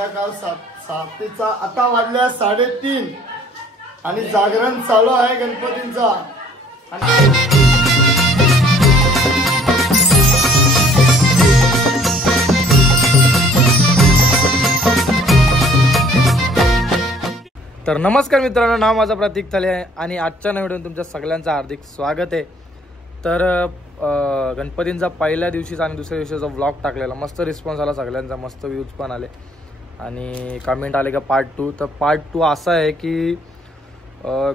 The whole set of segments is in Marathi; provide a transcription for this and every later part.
संध्याकाळ 7:00 आता वाजल्या 3:30 आणि जागरण चालू आहे गणपतींचा। तर नमस्कार मित्रांनो, नाव माझा प्रतीक थले आहे आणि आजच्या नवीन व्हिडिओत तुमच्या सगळ्यांचं हार्दिक स्वागत आहे। तर गणपतींचा पहिल्या दिवशीचा आणि दुसऱ्या दिवशीचा व्लॉग टाकलेला, मस्त रिस्पॉन्स आला सगळ्यांचा, मस्त व्ह्यूज पण आले आणि कमेंट आले का पार्ट 2। तर पार्ट 2 असा आहे की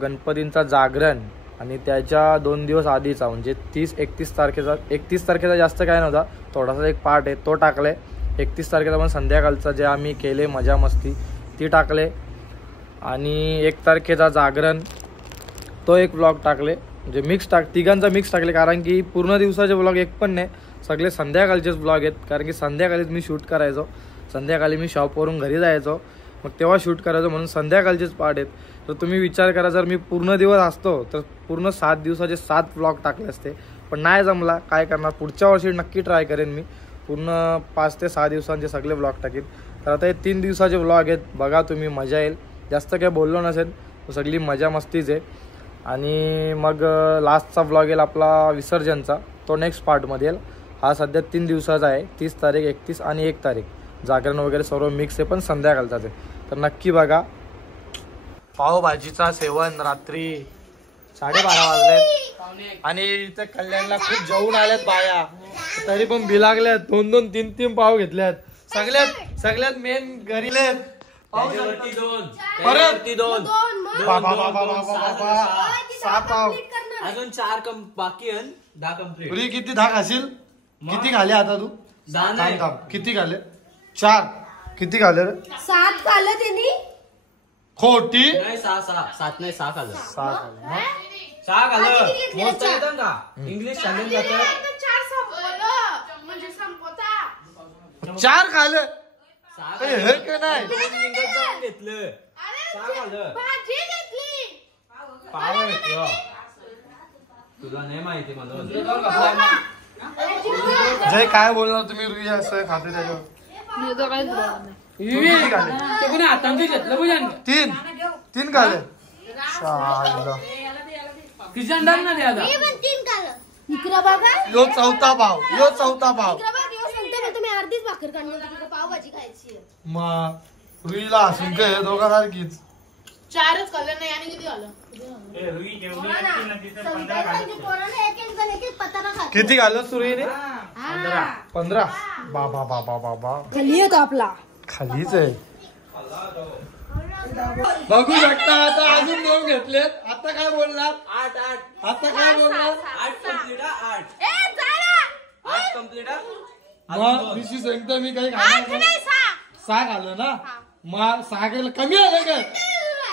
गणपतींचा जागरण आणि त्याच्या 2 दिवस आधीचा म्हणजे 31 तारखेचा जास्त काय नव्हता, थोडासा एक पार्ट आहे तो टाकले। 31 तारखेचा पण संध्याकाळचा जे आम्ही केले मजा मस्ती ती टाकले आणि 1 तारखेचा जागरण तो एक व्लॉग टाकले, म्हणजे तिघांचा मिक्स टाकले, कारण की पूर्ण दिवसाचे व्लॉग एक पण नाही, सगळे संध्याकाळचेच व्लॉग आहेत। कारण की संध्याकाळीच मी शूट करायचो, संध्याकाळी मी शॉपवरून घरी जायचो, मग तेव्हा शूट करायचो, म्हणून संध्याकाळचेच पार्ट आहेत। तर तुम्ही विचार करा, जर मी पूर्ण दिवस असतो तर पूर्ण 7 दिवसाचे 7 व्लॉग टाकले असते, पण नाही जमला, काय करणार। पुढच्या वर्षी नक्की ट्राय करेन मी, पूर्ण 5 ते 6 दिवसांचे सगळे व्लॉग टाकेन। तर आता हे 3 दिवसाचे व्लॉग आहेत, बघा तुम्ही, मजा येईल। जास्त काही बोललो नसेल, सगळी मजा मस्तीच आहे। आणि मग लास्टचा व्लॉग येईल आपला विसर्जनचा, तो नेक्स्ट पार्टमध्ये येईल। हा सध्या 3 दिवसाचा आहे, 30 तारीख 31 आणि 1 तारीख जागरण वगैरे सर्व मिक्स आहे, पण संध्याकाळचाच आहे, तर नक्की बघा। पावभाजीचा सेवन रात्री 12:30 वाजले आणि इथे कल्याणला खूप जेवून आल्यात बाया, तरी पण बिलागल्यात, 2-2 3-3 पाव घेतल्यात, सगळ्यात मेन घरीले परत 2 6 पाव अजून 4 बाकी आहे, 10 कंप्लीट। पुरी किती धाक असेल, किती घाले आता तू? 10 किती घाले? 4 किती घाले रे? 7 खाल्लं त्यांनी, खोटी नाही 7 नाही 6 खाल्लं, 6 खाल्लं, 6 खाल्लं मोजता येतं का? इंग्लिश शाळेत जातं, 4 खाल्लं 6 हे का नाही? घेतलं 6 खाल्लं, पाव घेतलं, तुला नाही माहिती मला। जय काय बोलणार तुम्ही? रुई असं खाते त्याच्यावर 3 खाल्ले, यो चौथा पाव, तुम्ही अर्धीच भाकर काढली, पावभाजी खायची मग रुईला हसून काय दोघांसारखीच 4च खाल्लं नाही आणि किती खाल्लं? किती घालत सुरुईने? 15 बाबा खाली येतो आपला, खालीच आहे, बघू शकता। आता अजून 2 घेतलेत, आता काय बोलणार? 8 आता काय बोलणार? 8 कंप्लीट, 8 कंप्लीट। मग विशी सांगतो मी काही घालणार 6 घालं ना, मग 6 गेलं कमी आलं काय?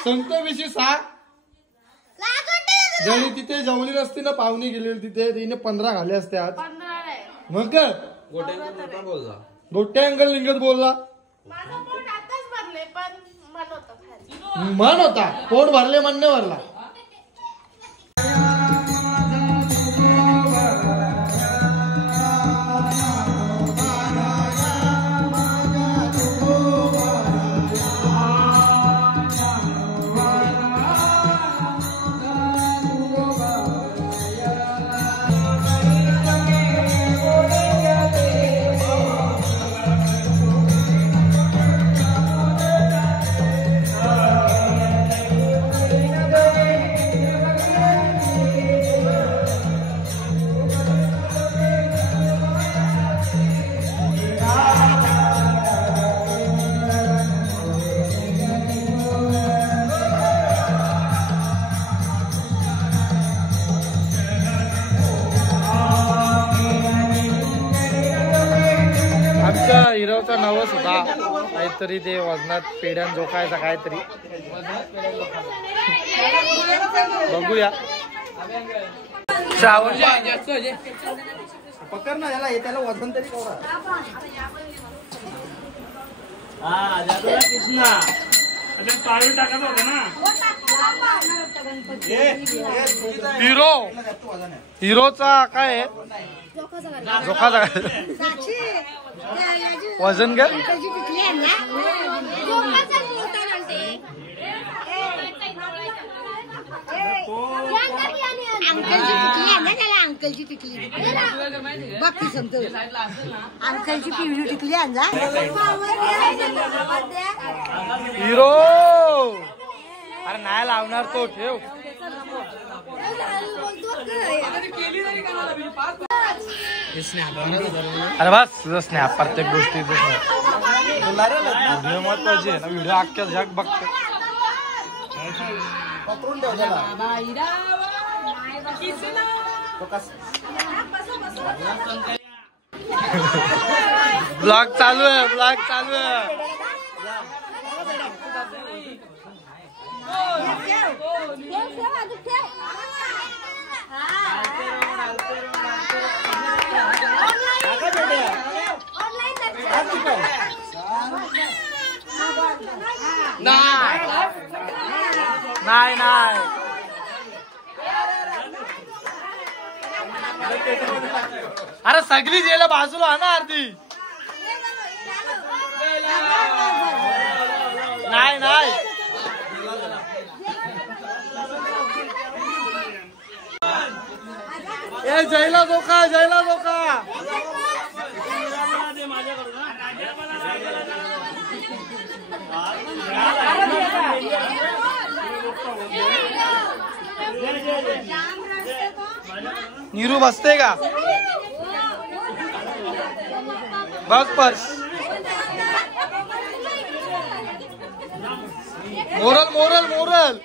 सांगतो विशी 6 जरी तिथे जेवली नसती ना, पाहुणे गेलेली तिथे, तिने 15 घाले असते आज। मग काय गोट्या अंकल लिंगत बोलला, मन होता, पोट भरले मन नाही भरला। हिरोचा नवस होता काहीतरी, ते वजनात पेड्यान जोखायचा काहीतरी, बघूया। पकड ना याला, त्याला वजन तरी हिरोचा काय आहे? जोखा वजन काय अंकलची टिकली बाकी समजतो अंकलची पिवळी टिकली आणजा हिरो अरे नाही लावणार तो ठेव अरे बस तुझं स्नॅप प्रत्येक गोष्टी व्हिडिओ महत्वाची आहे ना व्हिडिओ अख्ख्या जग बघते ब्लॉग चालू आहे ब्लॉग चालू आहे नाही नाही अरे सगळी जेला बाजूला ना अर्धी नाही नाही ए जयला धोका जयला धोका नीरू बसते का बघ पर्स मोरल मोरल मोरल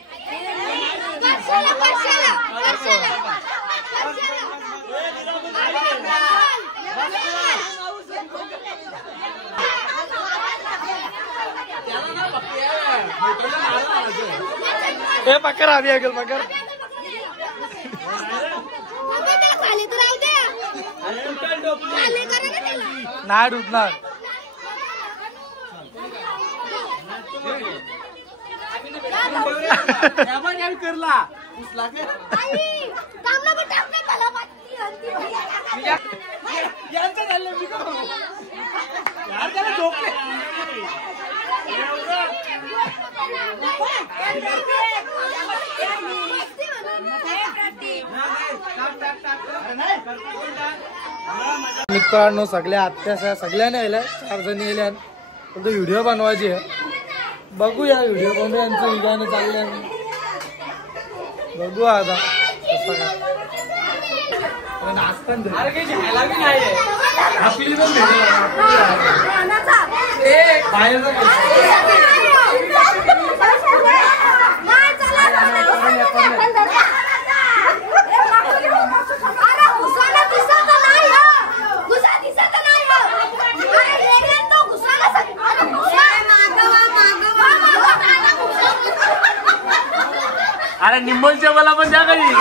ए पकड़ अभी अगल पकड़ नाही डुबणार करला मित्रांनो सगळ्या आत्या सगळ्यांनी आल्या 4 जणी आल्या फक्त व्हिडिओ बनवायची आहे बघूया व्हिडिओ बनवून यांचं विधान चाललंय बघू आता कसं काय नाचताना आपली पण अरे निंबोलच्या मला पण द्या काही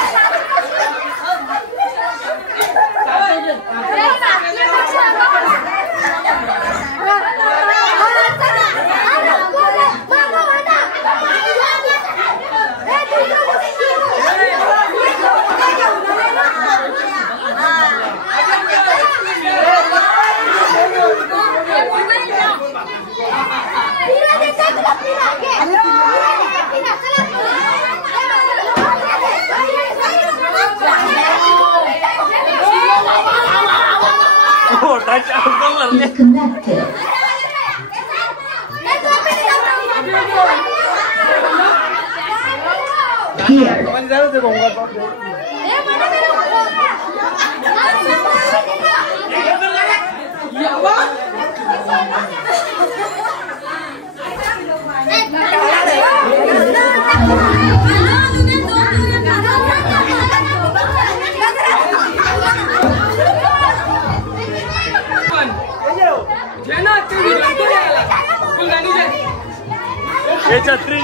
छत्री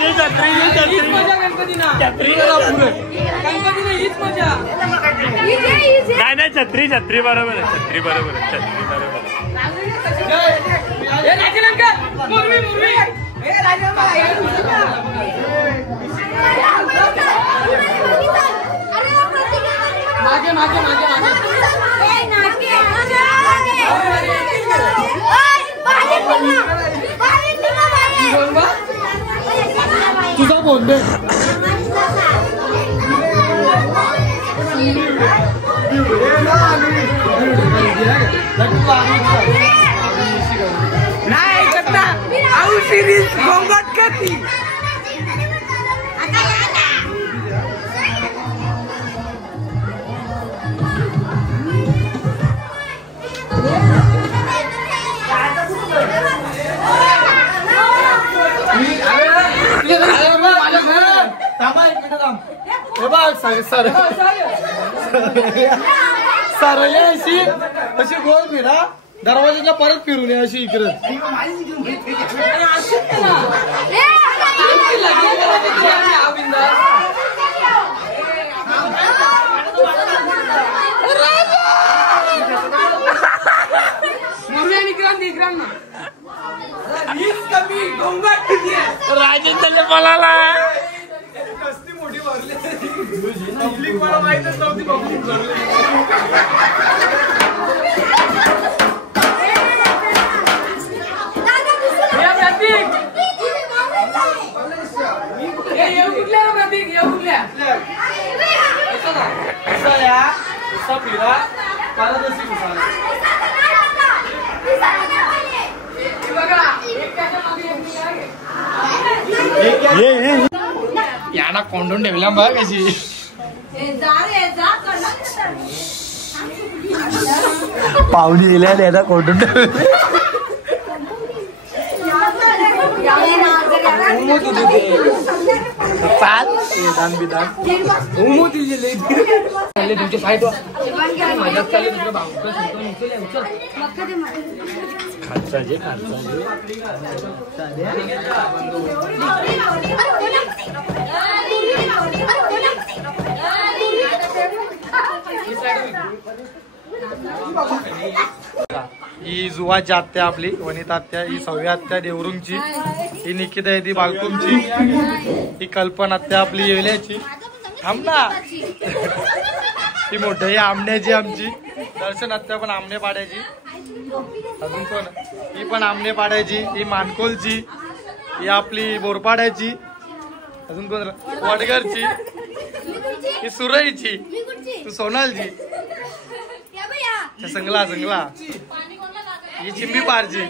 नाही छत्री छत्री बरोबर आहे छत्री बरोबर आहे छत्री बरोबर मागे मागे मागे तुझा फोन दे. नाही करता आऊ सिरीज गोंगट करती. सरले अशी अशी गोल फिरा दरवाजाला परत फिरून ये अशी इकडे. राजेंद्रला बोलाला मोठी भरली पब्लिक मला माहितच नव्हती. पब्लिक भरली फिरा याना कोंडून ठेवला बघ कशी. पाहुणी येल्या याना कोंडून ठेवले. दान बिदान तुमच्या साईड माझ्या चालले दुसरं भाऊ खालचा जे ही जुवाची आत्या आपली वनिता आत्या, ही सव्या आत्या देवरुंगची, ही निकिता आहे ती बालकुमची, ही कल्पना आत्या आपली येवल्याची. थांब ना. ही मोठ्या ही आमण्याची आमची दर्शन आत्या पण आमने पाड्याची. अजून कोण? ही पण आमने पाड्याची. ही मानकोलची, ही आपली बोरपाड्याची. अजून कोण? वडगरची, ही सुरईची, तू सोनालची, संगला संगला, ही चिंबी पारची.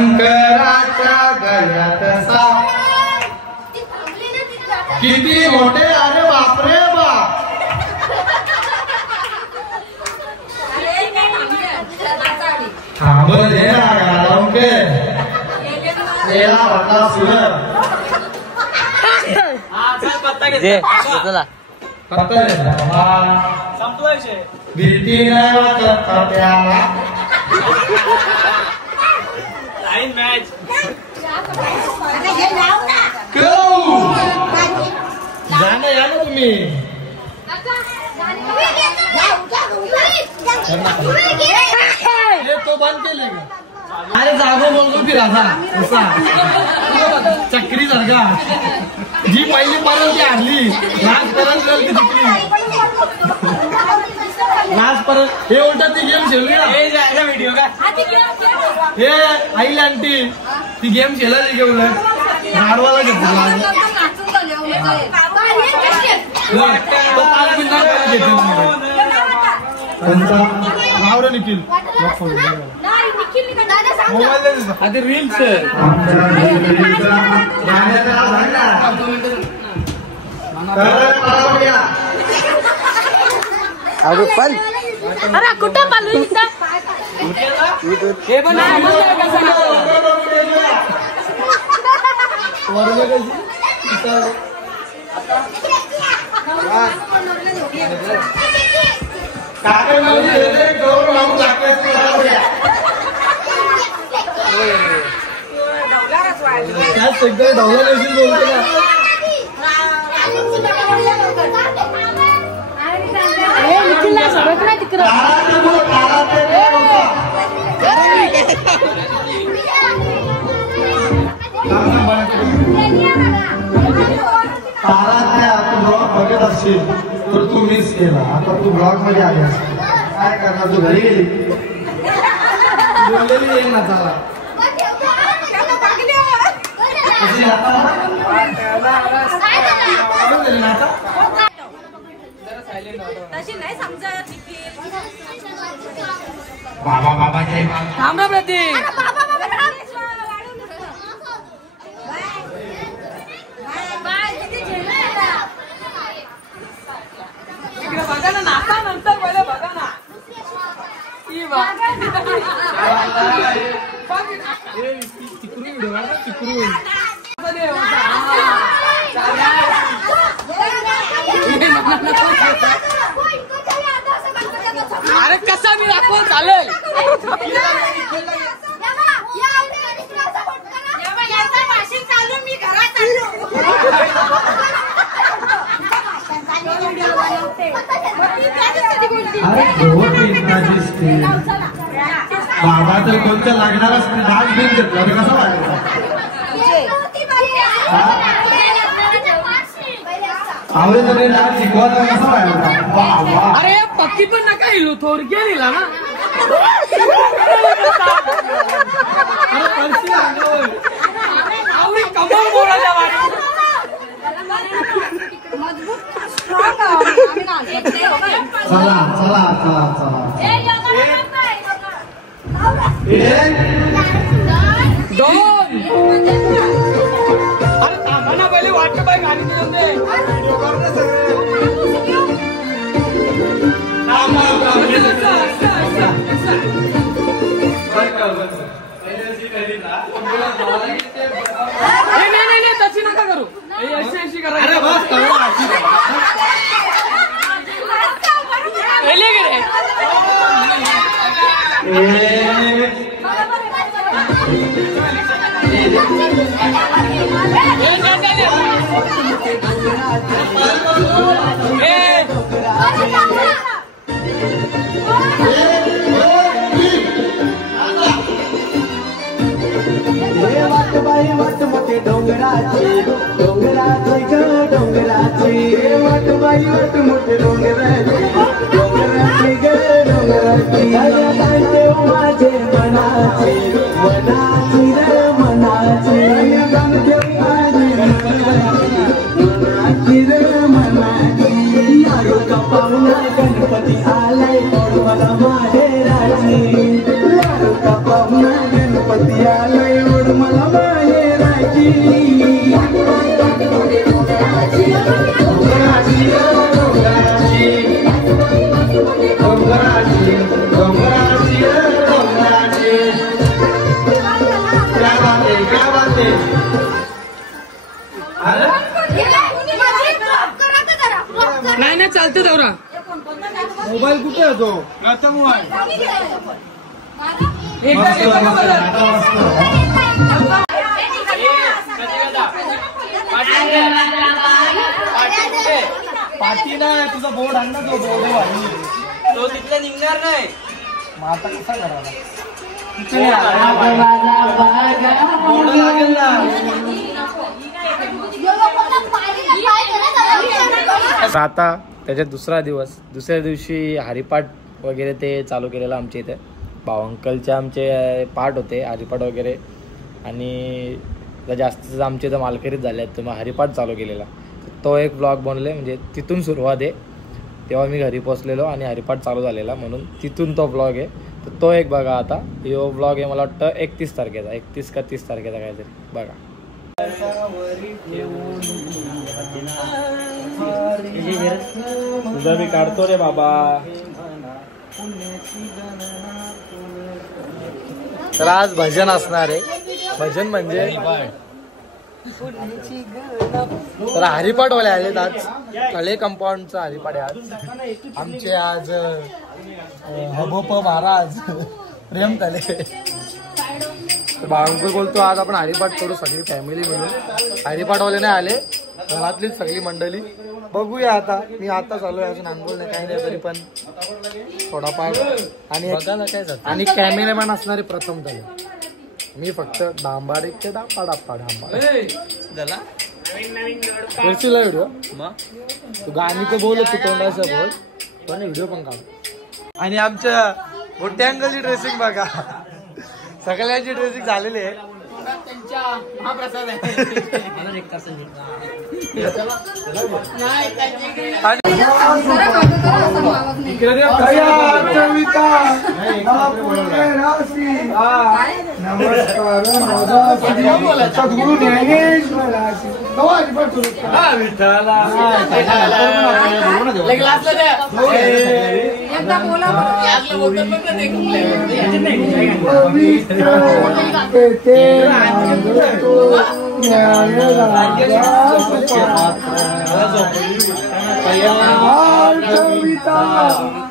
शंकराच्या गळ्यात साप. किती मोठे, अरे बापरे बाप. थांबले गाडोंके याला वाटा सुर चला पत्ता संपला विषय. भीती नाही वाटत त्याला. Line match. जाणं या ना तुम्ही. तो बंद केले का? अरे जागो बोलतो फिरा असा चक्री सारखा. जी पहिली परत ती हारली लास्ट परत जिंकली. लास्ट परत हे उलटा ती गेम खेळूया. व्हिडिओ का हे आई आंटी ती गेम खेळायला घेऊन गाडवाला घेतली. नाव निखिल मोबाईल रील्स पण अरे कुठं पालू हे पण बघत असशील तर तू मिस केला. आता तू ब्लॉग मध्ये आली असते काय करणार. तू घरी गेली बोललेली येईल ना चला. बाबा बाबा जय बाबा. थांब ना प्रतीक. बघा ना नाचा नंतर पहिले बघा ना. अरे कसा मी दाखवून चालेल. मी घरात चाललो. बाबा तर कोणत्या लागणारच डान्स बिन घेतला कसा वाटला. आवडे तरी डान्स शिकवायला कसा वाटला. अरे पक्की पण नका हिलू थोडक्या दिला ना. आवडी कमल बोलायला वाटत. चला चला चला चला. दोन. अरे थांबा ना पहिले वाटतं पाहिजे गाडी दिलं नाही तशी नका करू. 80 करा. अरे बस पहिले गेले. वाट मोठे डोंगराचे डोंगराचे ग डोंगराचे वाट बाई वाट मोठे डोंगराचे डोंगराचे ग डोंगराचे देव माझे मनाचे मनाचे रे मनाचे देव माझे मनाचे रे मनाचे मारू का पाहुणा गणपती आलाय मला माझे राजी मारू का पाहुणा गणपती आलाय ओढ मला माहेराची डोंगराची डोंगराची डोंगराची डोंगराची डोंगराची क्या बात है क्या बात है नाही नाही चालते दौरा मोबाईल कुठे आहे तो पाठी नाही तुझा बोर्ड आण ना तो बोर्ड तो तिथला निघणार नाही मग आता कसा करायला बोर्ड लागेल ना आता त्याच्यात दुसरा दिवस दुसऱ्या दिवशी हरिपाठ वगैरे ते चालू केलेलं आमच्या इथे भावंकलचे आमचे पाठ होते हरिपाठ वगैरे आणि जास्तीत आमचे इथं मालकरीत झाले आहेत तर मग हरिपाठ चालू केलेला तो एक ब्लॉग बनले म्हणजे तिथून सुरुवात आहे तेव्हा मी घरी पोचलेलो आणि हरिपाठ चालू झालेला म्हणून तिथून तो ब्लॉग आहे तर तो एक बघा आता यो ब्लॉग आहे मला वाटतं 31 तारखेचा 31 का 30 तारखेचा काहीतरी बघा तुझा मी काढतो रे बाबा तर आज भजन असणार आहे भजन म्हणजे तर हरिपाठवाले आलेत आज कळे कंपाऊंडचा हरिपाठ आहे आज आमचे आज हबोप महाराज प्रेम तले भावंकर बोलतो आज आपण हरिपाठ करू सगळी फॅमिली मिळून हरिपाठवाले नाही आले घरातलीच सगळी मंडळी बघूया आता मी आता चालू आहे अजून अंघोळ नाही काही नाही तरी पण थोडाफार आणि कॅमेरामॅन असणारे प्रथम झाले मी फक्त डांबारीक ते डांबा व्हिडिओ तू गाणी तर बोल तू तोंडाचं बोल पण व्हिडिओ पण काढ आणि आमच्या मोठ्या अँगलची ड्रेसिंग बघा सगळ्यांची ड्रेसिंग झालेली आहे नमस्कार सद्गुरु ज्ञानेश्वरासी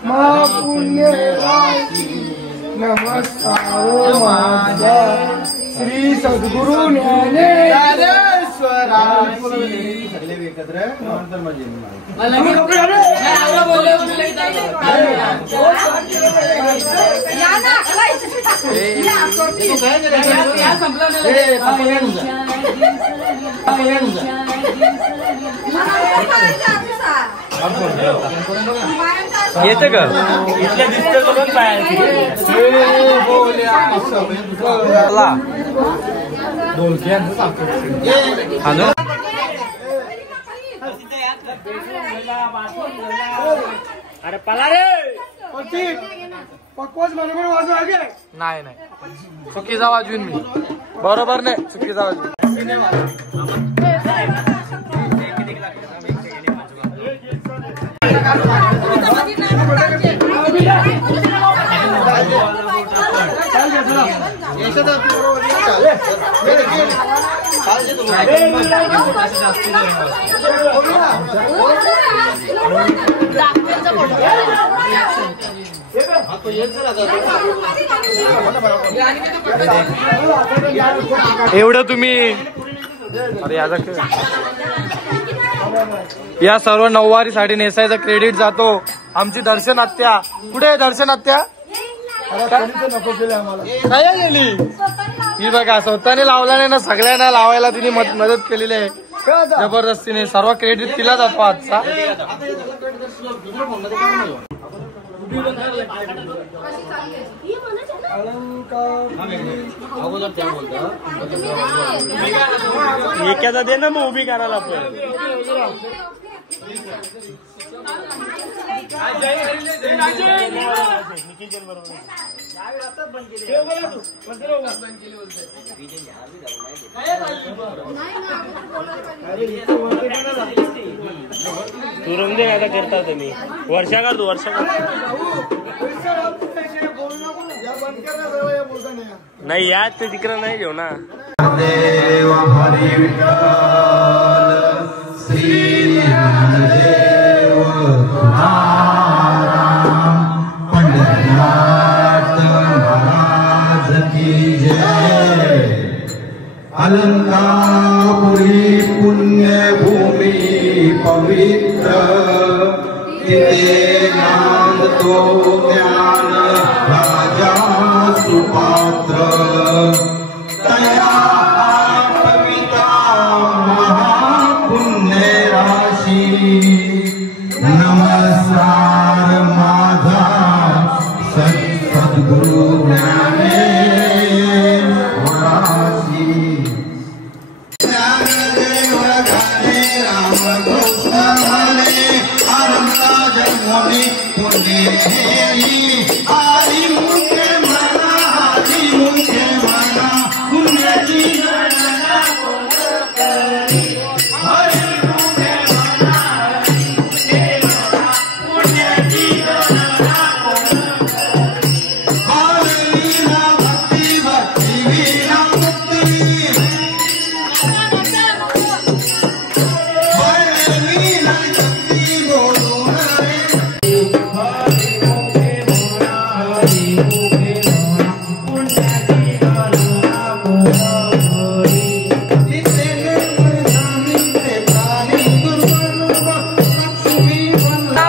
महापुण्य नमस्कार माझा श्री सद्गुरु ज्ञानेश्वरासी सगळे एकत्र नंतर मजा येते का इथल्या दिसतं करून पायाची अरे पला रे पक्वास बरोबर वाजू आगे नाही नाही चुकीचा वाजवीन मी बरोबर नाही चुकीचा वाजवीन एवढं तुम्ही अरे या सर्व नऊवारी साडी नेसायचा क्रेडिट जातो आमची दर्शन आत्या कुठे आहे दर्शन आत्या नको केले आम्हाला काय गेली ही बघा स्वतःने लावला नाही ना सगळ्यांना लावायला तिने मदत केलेली आहे जबरदस्तीने सर्व क्रेडिट तिला जातो आजचा एखादा दे ना मग उभी करायला आपण तू रंग आता करता तुम्ही वर्षा कर तू वर्षा कर नाही याच ते तिकडं नाही घेऊ ना देव हरी विठ्ठल श्री ज्ञानदेव तुकाराम पंढरीनाथ महाराज की जय अलंकापुरी पुण्यभूमी पवित्र तिथे नांदतो ज्ञान राजा सुपात्र तया कविता महापुण्य राशी नमस्कार माझा सद्गुरु ज्ञानेश्वराशी ज्ञानदेव गाणे रामकृष्ण म्हणे आनंदा जन्मोनी पुण्य हेरी हरी मुखे म्हणा हरी मुखे म्हणा पुण्याची गणना कोण करी हरी मुखे म्हणा हरी मुखे म्हणा पुण्याची गणना कोण करी हरीला भक्ती भक्ती विना मुक्ती हरीला शक्ती बोलून रे हरी मुखे म्हणा हरी मुखे म्हणा पुण्याची गणना कोण करी तिथे निर्मळामी ते प्राणी दुर्बल लक्ष्मी बनला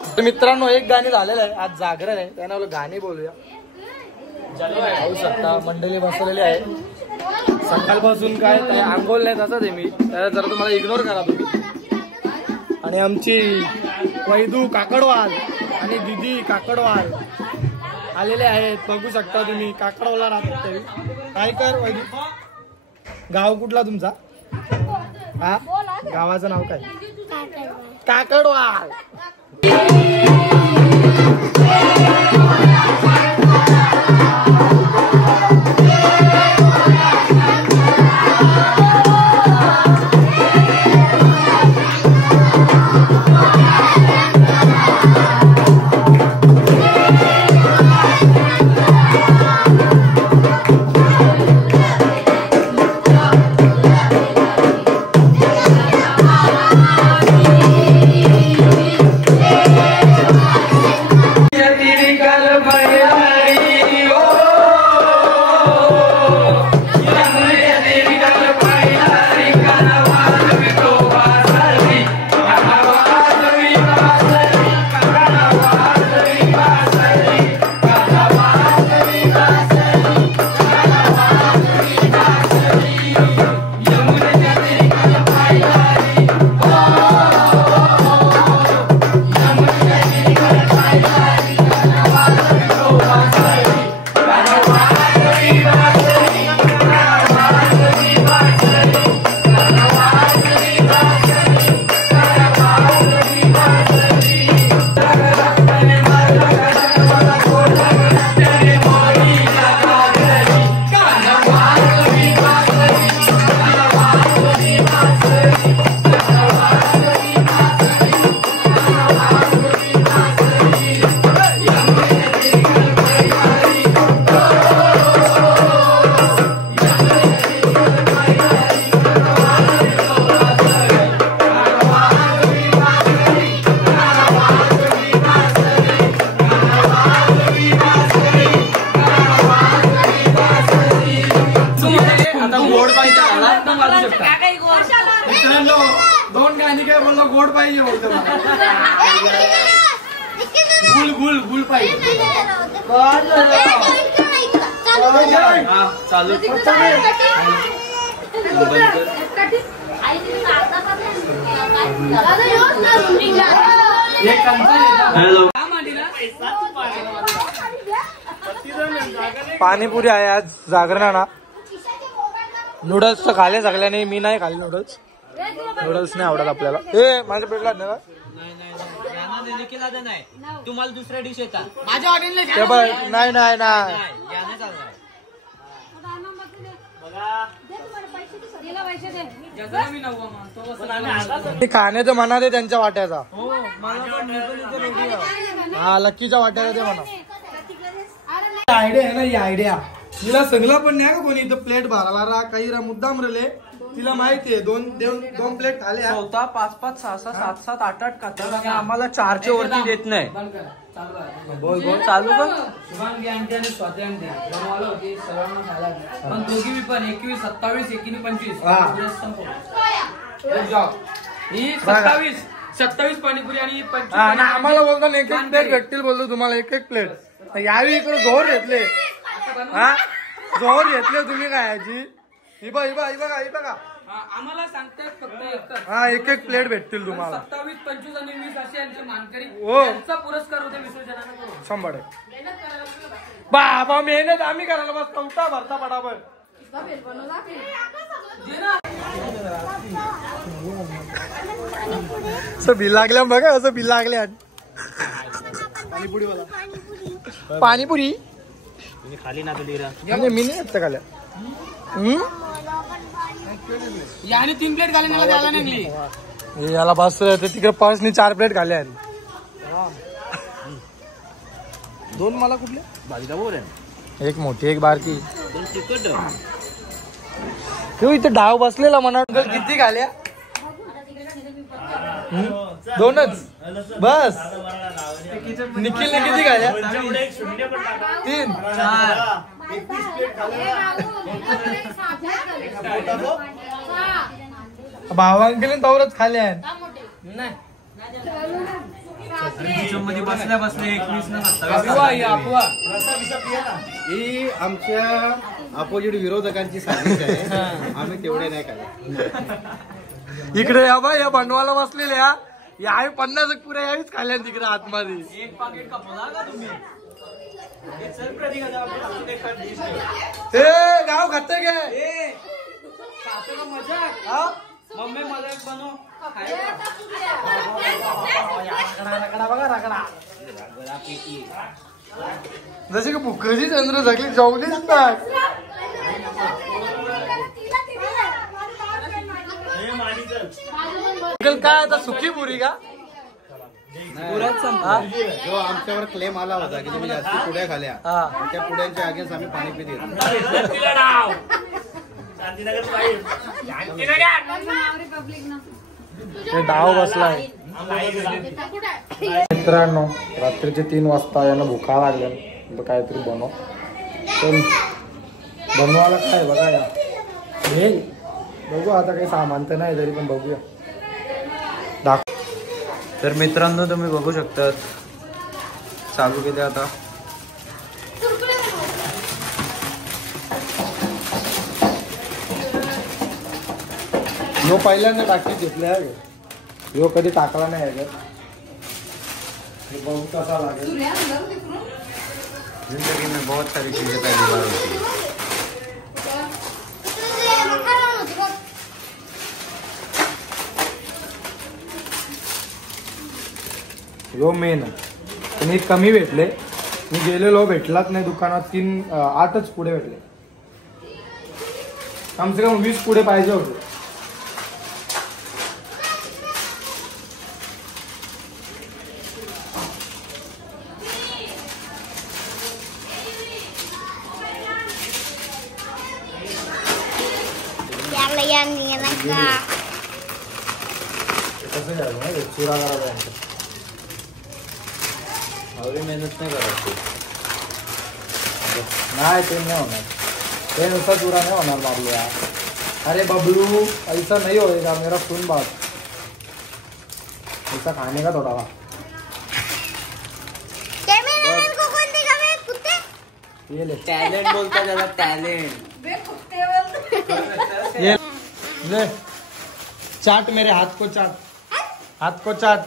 तर मित्रांनो एक गाणी झालेलं आहे आज जागरण आहे त्यांना आपलं गाणी बोलूया पाहू शकता मंडळी बसलेली आहे सकाळपासून काय आंघोळ नाही तसंच आहे मी त्याला जरा तुम्हाला इग्नोर करा तुम्ही आणि आमची वैदू काकडवाल आणि दिदी काकडवाल आलेले आहेत बघू शकता तुम्ही काकडवाला राहतात तरी काय कर वैदू गाव कुठला तुमचा हा गावाचं नाव काय काकडवाल तिरिक बोललो 2 गाणी काय बोललो गोड पाहिजे बोलतो गुल गुल गुल पाहिजे चालू हॅलो पाणीपुरी आहे आज जागरणा नूडल्स तर खाले सगळ्यांनी मी नाही खाली नूडल्स नाही आवडत आपल्याला ए माझ्या पेटला ना नाही तुम्हाला दुसऱ्या डिश येतात माझ्या हॉटेलला ते बघ नाही नाही नाही ते खाण्याचं म्हणा ते त्यांच्या वाट्याचा हा लक्कीच्या वाट्याचा ते म्हणा आयडिया आहे ना ही आयडिया तिला सगळं पण नाही का कोणी इथं प्लेट भराला रा काही रा मुद्दाम रले तिला माहितीये दोन प्लेट खाल्या 5-5, 6-6, 7-7, 8-8 खातात आणि आम्हाला 4च्या वरती देत नाही. बोल बोल चालू कर. शुभांगी आंटी आणि स्वाती आंटी बनवायला होती सर्वांना खायला पण दोघी पण 21, 27, 21, 25 ही 27 पाणीपुरी आणि 25 आम्हाला बोलतो एक एक प्लेट भेटतील बोलतो तुम्हाला एक एक प्लेट यावेळी इकडे जोर घेतले हा जोर घेतले तुम्ही काय याची ही बघा आम्हाला सांगतात फक्त एकच हा एक एक प्लेट भेटतील तुम्हाला 27, 25 आणि 20 असे यांचे मानकरी हो. यांचा पुरस्कार होते विसर्जनाला 100% बाबा मेहनत आम्ही करायला बस चौथा भरता पटापट असं बिल लागल्या बघा असं बिल लागल्या पाणीपुरी खाली ना तुली म्हणजे मी नाही येत खाल्या याने 3 प्लेट घालण्याला द्यायला निघली याला बस तिकडे 5 नि 4 प्लेट खाल्ल्या 2 मला कुठले भाजीला बोल आहे एक मोठी एक बारकी दोन तिखट तू इथे डाव बसलेला म्हणा किती घाल्या 2च बस निखिल ने किती घाल्या 3 भावांकडे तवरच खाल्या मध्ये बसल्या 21 ना 27 ही आमच्या अपोजिट विरोधकांची साजिश आहे आम्ही तेवढे नाही खाल्ले इकडे या बा या बंडवाला बसलेल्या या 50 पुऱ्या यावीच खाल्ल्या तिकडे आतमध्ये एक पाकिट कापला का तुम्ही ए गाव खाते गे मजा मम्मी मला एक बनव जसे की भुकजी चंद्र जगली जवलीच नाही काय आता सुखी पुरी का जो आमच्यावर क्लेम आला होता की तुम्ही जास्त पुड्या खाल्या त्या पुड्यांच्या अगेन्स्ट आम्ही पाणी पित डाव बसलाय मित्रांनो रात्रीचे 3 वाजता यांना भुका लागल्या तर काहीतरी पण बनवायला काय बघा या बघू आता काही सामान तर नाही तरी पण बघूया तर मित्रांनो तुम्ही बघू शकता चालू केले आता ह्यो पहिल्यांदा टाकीत घेतल्या ह्यो कधी टाकला नाही याच्यात बघू कसा लागेल जिंदगी में बहुत सारी चीजें पहली बार होती है ह्यो मेन पण कमी भेटले मी गेलेलो भेटलाच नाही दुकानात 8च पुढे भेटले कम से कम 20 पुढे पाहिजे होते कसं घ्यायचं ना चुरा करायचा एवढी मेहनत नाही करायची नाही ते नाही होणार ते नुसता चुरा नाही होणार आपल्या अरे बबलू ऐसा नहीं होएगा मेरा सुन बात, ऐसा खाने का थोड़ा कैमरामैन को कौन देगा बे कुत्ते? ये ले टॅलेंट बोलता त्याला टॅलेंट. ये ले चाट मेरे हाथ को चाट, हाथ को चाट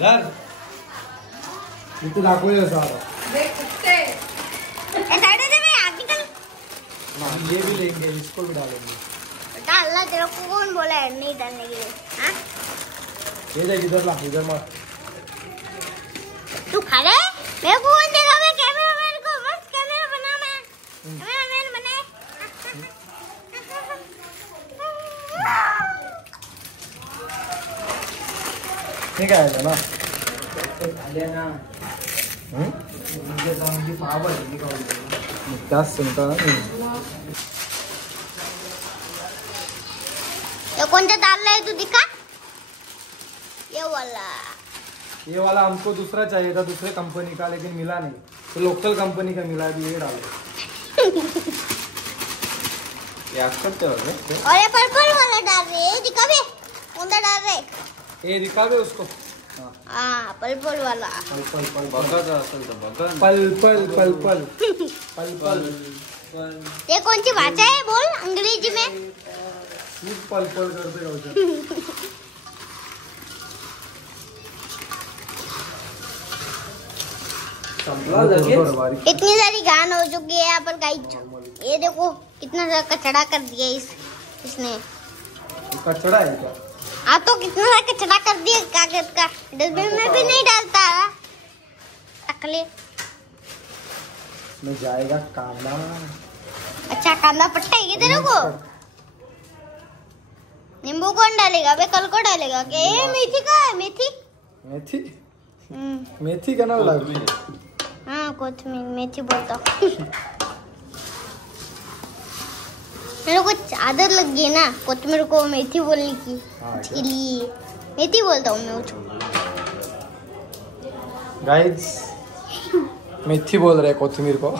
डर तू दाखवले असं आता साइड दे बे आगे चल. हाँ, ये भी लेंगे, इसको भी डालेंगे. डालना तेरे को कौन बोला है नहीं डालने के लिए? हाँ ये देख इधर ला, इधर मत. तू खा ले. मेरे को कौन देगा बे? कैमरामैन को मस्त कैमरा बना मैं. कैमरामैन बने. ठीक आहे ना. त्याच सांगता ये कौन सा डाल रहा है तू दिखा. ये वाला हमको दूसरा चाहिए था, दूसरे कंपनी का, लेकिन मिला नहीं, तो लोकल कंपनी का मिला, अभी ये डालो. और ये पर्पल वाला डाल रहे हैं. दिखा बे कौन सा डाल रहे? ये दिखा दे उसको. हाँ पर्पल वाला. पल पल बघायचं असेल तर बघा. पल पल पल पल पल पल ये कौन सी भाषा है बोल अंग्रेजी में? खूप पल पल करते गावच्या. इतनी सारी घान हो चुकी है यहाँ पर गाइस. ये देखो कितना सारा कचरा कर दिया इसने. कचरा है क्या? हाँ तो कितना सारा कचरा कर दिया कागज का. डस्टबिन में भी नहीं डालता. अकले में जाएगा कांदा. अच्छा कांदा पट्टा है तेरे को. नींबू कौन डालेगा बे? कल को डालेगा क्या? ये मेथी का है. मेथी मेथी मेथी का नाम लग. हाँ कोथिमीर मेथी बोलता हूँ. मेरे को आदत लग गई ना कोथिमीर को मेथी बोलने की, इसलिए मेथी बोलता हूँ मैं उसको. गाइस मेथी बोल रहे कोथिमीर को.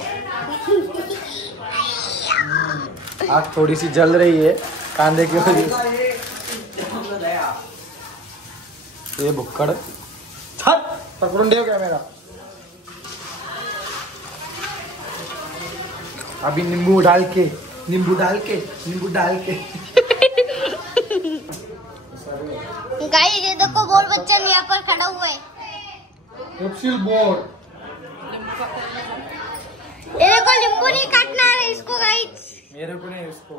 आग थोड़ी सी जल रही है कांदे की वजह से. ये भुक्कड़ छत पकड़ून देव कॅमेरा. अभी नींबू डाल के गाइस ये देखो बोल बच्चन यहाँ पर खड़ा हुआ है. पेप्सिल बोर्ड. ये देखो नींबू नहीं काटना है इसको गाइस. मेरे को नहीं उसको.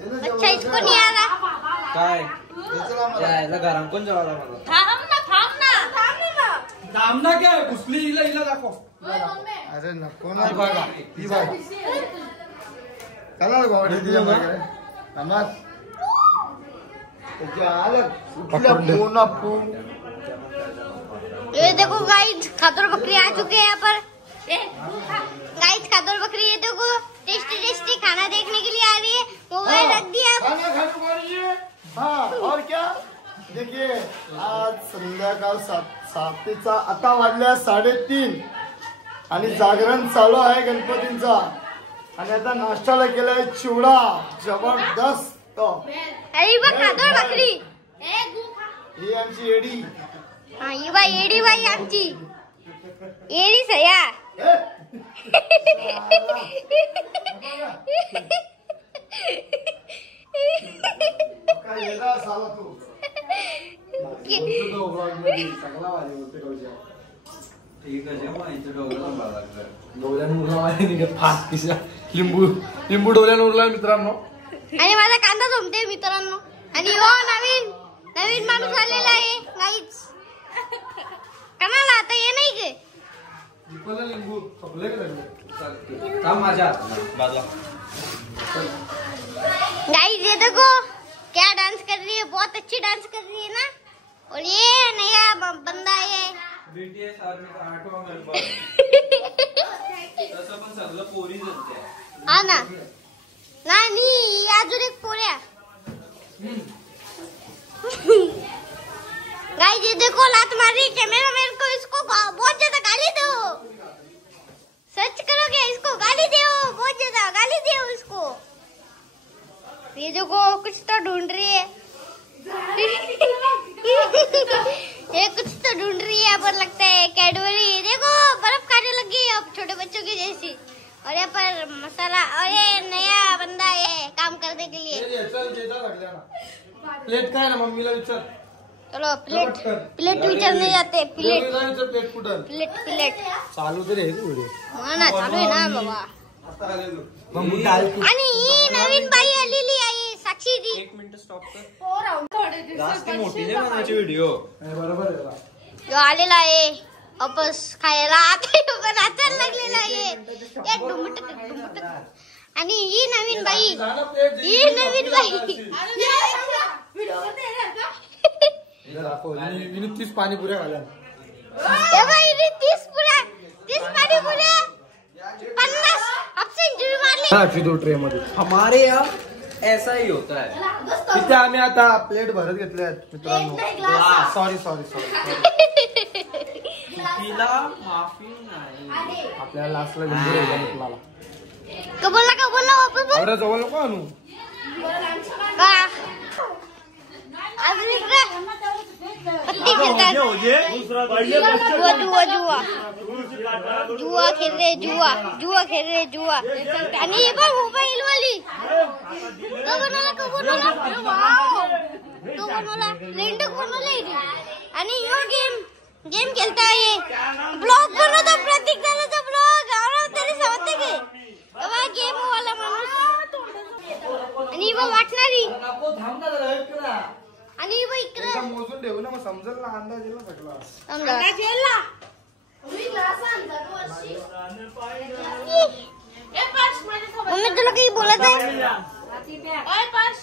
अच्छा इसको नहीं आ रहा. काय यायला घरात कोण जेवायला मला. सामना क्या है? घुसली हिला हिला दाखव. अरे नको ना बघा ही बघ कलर गोडी दिया वगैरे नमस आलं कुठल्या पूर्ण पूर्ण. ये देखो गाइस खातूर बकरी आ चुके हैं यहाँ पर. गाइस खातूर बकरी ये देखो टेस्टी खाना देखने के लिए आ रही है. मोबाइल रख दिया. खाना खाने वाली. हाँ और क्या देखिए आज संध्याकाळ 7:00 आता वाजल्या 3:30 आणि जागरण चालू आहे गणपतींचा. आणि आता नाश्त्याला केलाय चिवडा जबरदस्त. अरे बघ खातूर बकरी. ही आमची एडी. हाँ ये बाई एडी बाई आमची एडी सया. काय येणार साला तू ठीक आहे जेव्हा इथे डोळ्याला मला लागलं. डोळ्यानं उरला निघत फास्ट किशा. लिंबू डोळ्यानं उरला मित्रांनो. आणि माझा कांदा जमते मित्रांनो. आणि हो नवीन माणूस आलेला आहे गाईच. कणाला आता ये नाही गे. लिंबू खपले का लागले? का माझ्या बाजला. गाइस ये देखो क्या डांस कर रही है. बहुत अच्छी डांस कर रही है ना. और ये नया बंदा है बीटीएस आर्मीचा 8वां मेंबर. तसं पण सगळं पोरीच असते. हा ना. नाही अजून एक पोऱ्या. गाइस ये देखो लात मारी कैमरामैन को. इसको बहुत ज्यादा गाली दो. सर्च करोगे इसको गाली दो. बहुत ज्यादा गाली दो कुछ तो ढूंढ रही है। ये कुछ तो ढूंढ रही है यहाँ पर, लगता है कैडबरी। देखो बर्फ खाने लगी अब छोटे बच्चों की जैसी। और यहाँ पर मसाला, और ये नया बंदा है काम करने के लिए। प्लेट काय ना मम्मीला विचार। चलो प्लेट विचारने जाते। प्लेट प्लेट कुठं प्लेट चालू तरी आहे व्हिडिओ हा ना, चालू आहे ना बाबा। मम्मी डाल आणि ही नवीन बाई आलेली आहे साक्षीजी। 1 मिनिट स्टॉप कर। जास्त मोठी नाही बनायची व्हिडिओ। बरोबर आहे जो आलेला आहे वापस खायला, आता पण नाचायला लागलेला आहे। एक डुमटक। आणि ही नवीन बाई, हिने 30 पाणीपुऱ्या खाल्ल्या। 30 पाणीपुऱ्या 50 सेंचुरी मारली दो ट्रे मध्ये। हमारे यहाँ ऐसा ही होता है। तिथे आम्ही आता प्लेट भरत घेतले आहेत मित्रांनो। सॉरी तिला माफी नाही। आपल्याला लास्टला विंडो होता मित्राला। कबोला वापस बोल। अरे जवळ नको आणू। अजून इकडे किती खेळतात? जुआ खेळ रे जुआ। आणि हे बघ मोबाईल वाली तो बनवला लेंडक बनवला इथे। आणि यो गेम खेळता आहे, ब्लॉग बनवतो प्रतीक दादाचा ब्लॉग। आराम तरी समजते की बाबा गेम वाला माणूस। आणि वो वाटणारी आणि वो इकडे मोजून ठेवू ना, मग समजेल ना, अंदाज येईल ना सगळा। मम्मी तुला काही बोलत आहे?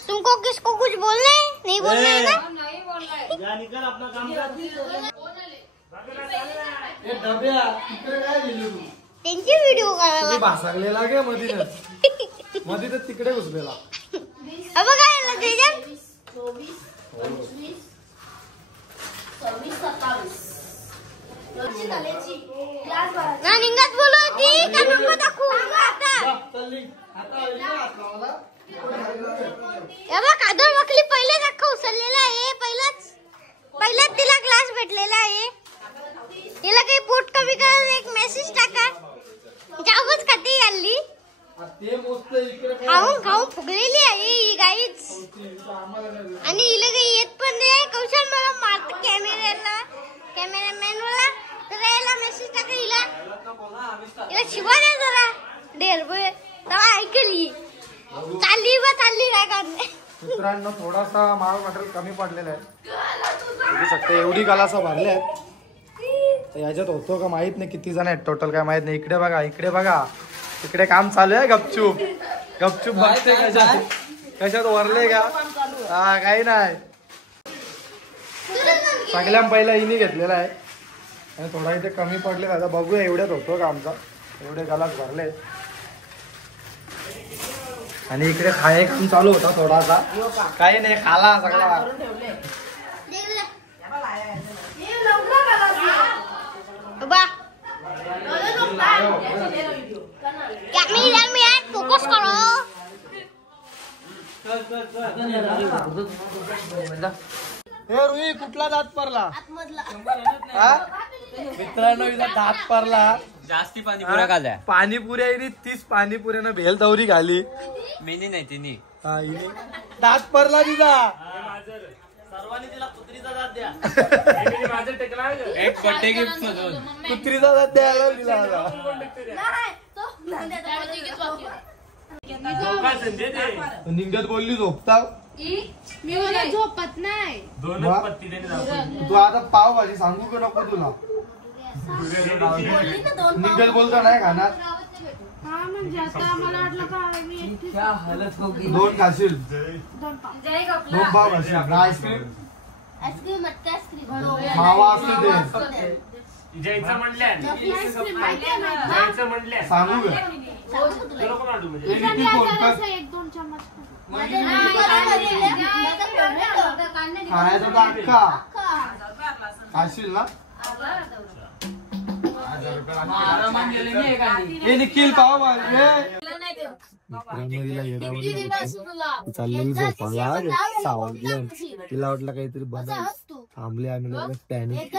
तुमको किसको कुछ बोलना है? नहीं बोलना है ना? डब्या तिकडे काय दिली तू? त्यांची व्हिडिओ करायला भासागलेला गे मध्ये तर तिकडे घुसलेला। अब काय त्याच्यात? 24, 25, 26, 27 ना निघत बोलू होती का नको दाखवू आता? हे बघ कादर वकली पहिलेच अख्खा उचललेला आहे। पहिलाच तिला ग्लास भेटलेला आहे। तिला काही पोट कमी करायला एक मेसेज टाका। जावच खाते हल्ली, खाऊन फुगलेली आहे ही गाईच। आणि हिला काही येत पण नाही। कौशल मला मारत कॅमेरामॅन वाला, तर याला मेसेज टाका हिला शिवा द्या जरा ढेर तेव्हा ऐकली। चालली काय करणे मित्रांनो, थोडासा माल मटेरियल कमी पडलेला आहे। बघू शकते एवढी गलासा भरले आहेत। याच्यात होतो का माहित नाही, किती जण आहेत टोटल काय माहित नाही। इकडे बघा इकडे काम चालू आहे। गपचूप बघते कशात वरले का? हा काही नाही, सगळ्या पहिला हिने घेतलेला आहे आणि थोडा इथे कमी पडले। आता बघूया एवढ्यात होतो का आमचा। एवढे गलास भरले आणि इकडे खाय काम चालू होता थोडासा। काही नाही, खाला सगळा। फोकस करो। हे रुई कुठला दात पडला? मित्रांनो इथं दात पडला। जास्ती पाणीपुऱ्या खाल्ल्या। पाणीपुऱ्या 30 पाणीपुऱ्यानं भेल दौरी घाली। मेनी नाही तिने। हा हिने दात पडला तिचा। सर्वांनी तिला कुत्रीचा दात द्या। एक बर्थडे गिफ्ट कुत्रीचा दात द्यायला दिला। निघत बोलली झोपता मी झोपत नाही। तू आता पावभाजी सांगू का नको तुला? निघत बोलता नाही खाणार। हा म्हणजे आता मला वाटलं का मी एकटी दोन खाशील, दोन पाव खाशील। आईस्क्रीम मावा असते ते सांगू का? एक दोन चम्मच खायचा तर अख्खा खाशील ना? हे निखिल पाव भाजी तिला येण्यामध्ये चाललेली झोपायला सावरलं. तिला वाटलं काहीतरी बनव थांबले आम्ही लोक पॅनिक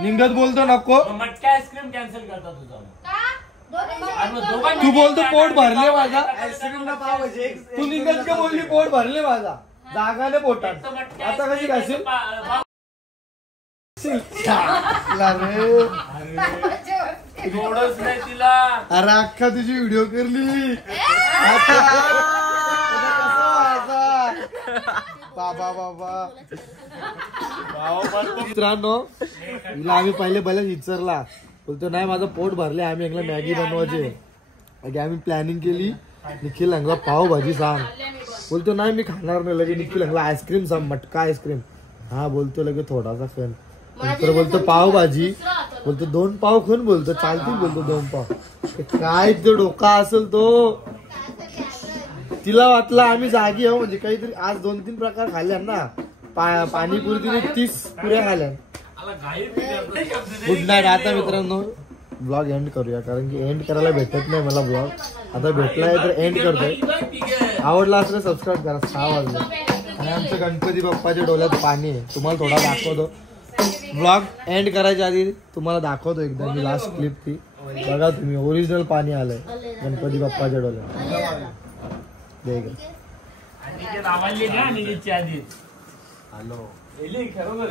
निघत बोलतो नको मटका आईस्क्रीम कॅन्सल करता तुझा. तू बोलतो पोट भरले माझा तू निघत का बोलली पोट भरले माझा जागाने पोटात आता कशी घासील थोडंच नाही तिला. अरे अख्खा तुझी व्हिडिओ करली बाबा बाबा मित्रांनो तिला आम्ही पहिले पहिलेच विचारला बोलतो नाही माझं पोट भरले आम्ही एकला मॅगी बनवायचे आम्ही प्लॅनिंग केली. निखिल अंगला पावभाजी सांग बोलतो नाही मी खाणार नाही. लगे निखिल अंगला आईस्क्रीम सांग मटका आईस्क्रीम हा बोलतो लगे थोडासा खान नंतर बोलतो पावभाजी बोलतो 2 पाव खाऊन बोलतो चालतील बोलतो 2 पाव काय तो डोका असेल तो. तिला वाटलं आम्ही जागी आहो म्हणजे काहीतरी आज 2-3 प्रकार खाल्ल्या ना पाणीपुरी तिने 30 पुऱ्या खाल्ल्या. Good night. आता मित्रांनो ब्लॉग एंड करूया कारण की एंड करायला भेटत नाही मला ब्लॉग. आता भेटलाय तर एंड करतोय. आवडला असं सबस्क्राईब करा. 6 वाजले आणि आमचं गणपती बाप्पाच्या डोळ्यात पाणी आहे. तुम्हाला थोडा दाखवतो ब्लॉग एंड करायच्या आधी तुम्हाला दाखवतो एकदा मी लास्ट क्लिप ती बघा तुम्ही. ओरिजिनल पाणी आलंय गणपती बाप्पाच्या डोळ्यात. हॅलो खरोबर